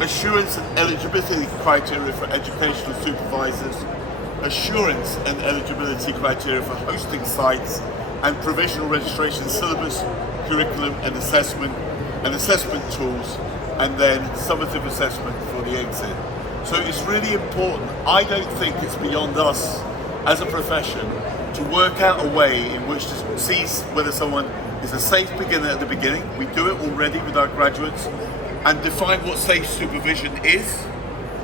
assurance and eligibility criteria for educational supervisors, assurance and eligibility criteria for hosting sites, and provisional registration syllabus, curriculum and assessment tools, and then summative assessment for the exit. So it's really important. I don't think it's beyond us as a profession to work out a way in which to see whether someone is a safe beginner at the beginning. We do it already with our graduates, and define what safe supervision is,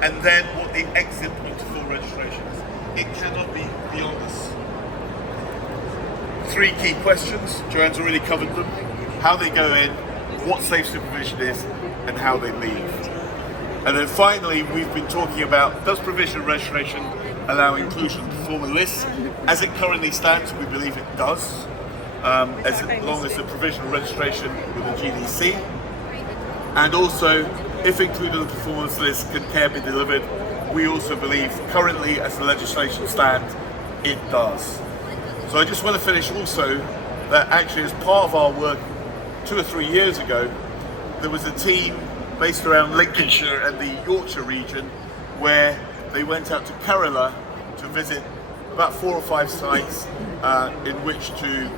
and then what the exit point to full registration is. It cannot be beyond us. 3 key questions, Joanne's already covered them. How they go in, what safe supervision is, and how they leave. And then finally, we've been talking about, does provisional registration allow inclusion of performer lists? As it currently stands, we believe it does, as long as the provisional registration with the GDC. And also, if included in the performance list, can care be delivered? We also believe currently, as the legislation stands, it does. So I just want to finish also that actually as part of our work 2 or 3 years ago, there was a team based around Lincolnshire and the Yorkshire region where they went out to Kerala to visit about 4 or 5 sites in which to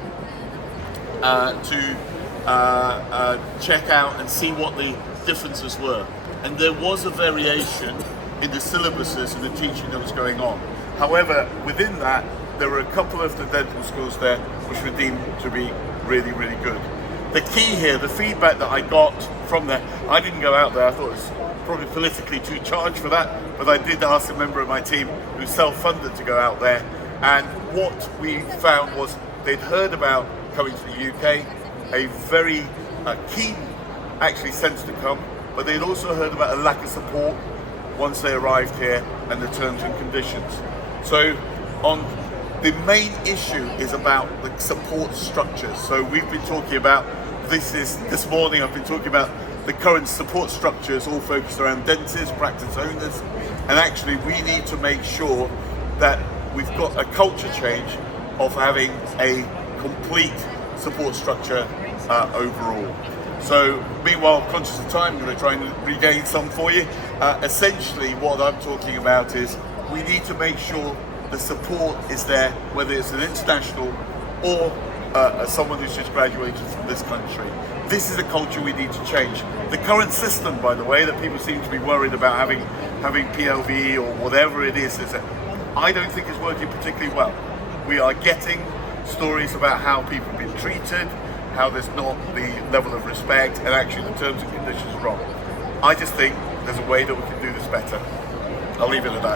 check out and see what the differences were. And there was a variation in the syllabuses and the teaching that was going on. However, within that, there were a couple of the dental schools there which were deemed to be really, really good. The key here, the feedback that I got from there, I didn't go out there, I thought it was probably politically too charged for that, but I did ask a member of my team who self-funded to go out there, and what we found was they'd heard about coming to the UK, a very keen actually sense to come, but they'd also heard about a lack of support once they arrived here and the terms and conditions. So the main issue is about the support structures. So we've been talking about this morning I've been talking about the current support structures all focused around dentists, practice owners, and actually we need to make sure that we've got a culture change of having a complete support structure overall. So meanwhile, conscious of time, I'm going to try and regain some for you. Essentially what I'm talking about is we need to make sure the support is there, whether it's an international or someone who's just graduated from this country. This is a culture we need to change. The current system, by the way, that people seem to be worried about having PLV or whatever it is I don't think is working particularly well. We are getting stories about how people have been treated, how there's not the level of respect, and actually the terms and conditions are wrong. I just think there's a way that we can do this better. I'll leave it at that.